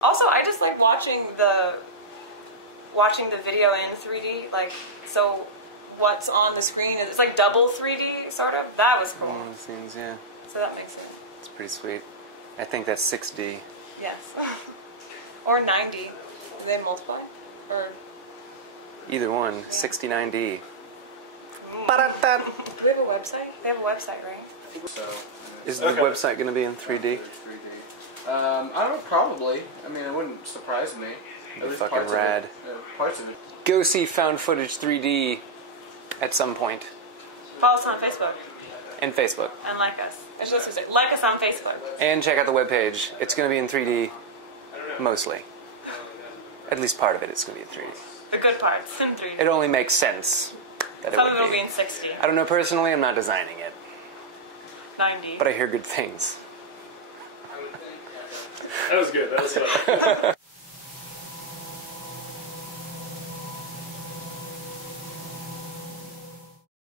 Also, I just like watching the video in 3D. Like, so what's on the screen is it's like double 3D sort of. That was cool. One of the scenes, yeah. So that makes it. It's pretty sweet. I think that's 6D. Yes. Or 90. Do they multiply? Or either one. Yeah. 69D. Do we have a website? They have a website, right? So, Is the website going to be in 3D? I don't know, probably. I mean, it wouldn't surprise me. It'd be fucking rad. Parts of it. Go see Found Footage 3D at some point. Follow us on Facebook. And Facebook. And like us. Like us on Facebook. And check out the webpage. It's going to be in 3D, mostly. At least part of it is going to be in 3D. The good parts in 3D. It only makes sense that Some it of would it will be in 60. I don't know personally, I'm not designing it. 90. But I hear good things. That was good, that was fun.